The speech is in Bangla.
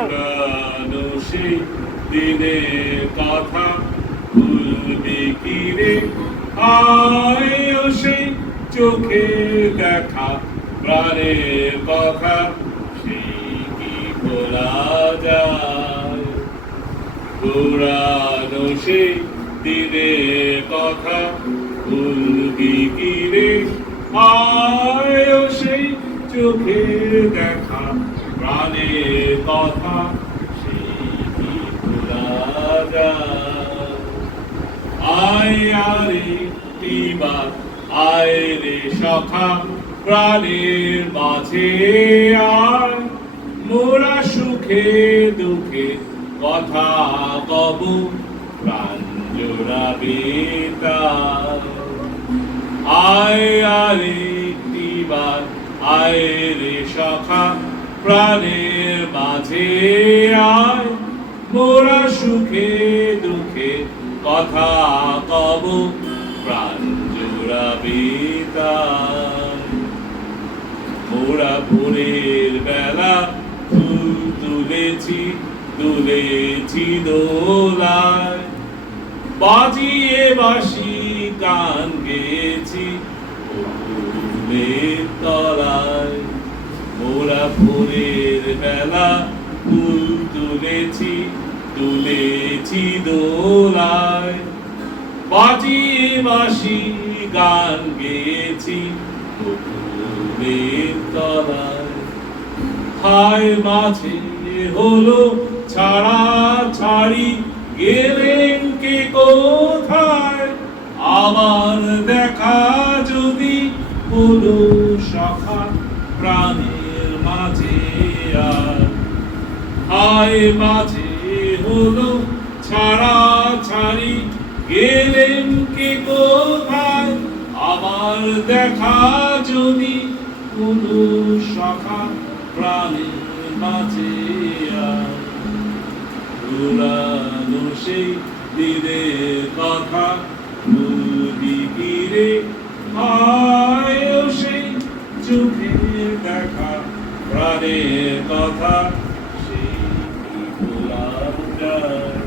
পুরানো সেই দিনের কথা ভুলবি কি রে আয় সেই চোখে দেখা প্রাণের কথা সেই কি ভোলা যায় পুরানো সেই দিনের কথা ভুলবি কি রে আয় সেই চোখে দেখা প্রাণের কথা সেই কি ভোলা যায় আয় আরে টিবার আয় রে সখা প্রাণের মাঝে আয় মোরা সুখে দুঃখে কথা কব প্রাণ জোড়াবে আয় আরে টিবার আয় রে সখা প্রাণের মাঝে আয় মোরা সুখে দুঃখে কথা কব প্রাণ জোড়াবে মোরা ভোরের বেলা ফুল তুলেছি তুলেছি দোলায় বাজিয়ে বাঁশি গান গেয়েছি ফুলের তলায় মোরা ভোরের বেলা ফুল তুলেছি তুলেছি দোলায় বাজিয়ে বাঁশি গান গেয়েছি ফুলের তলায় হায় মাঝে হলো ছাড়া ছাড়ি গেলেন কে কোথায় আমার দেখা যদি হলো সখা প্রাণের মাঝে আর হায় মাঝে হলো ছাড়া ছাড়ি গেলেন কে কোথায় আমার দেখা যদি হলো সখা প্রাণের মাঝে আর পুরানো সেই দিনের কথা ভুলবি কি রে আয় সেই চোখের দেখা প্রাণের কথা সেই কি ভোলা যায়।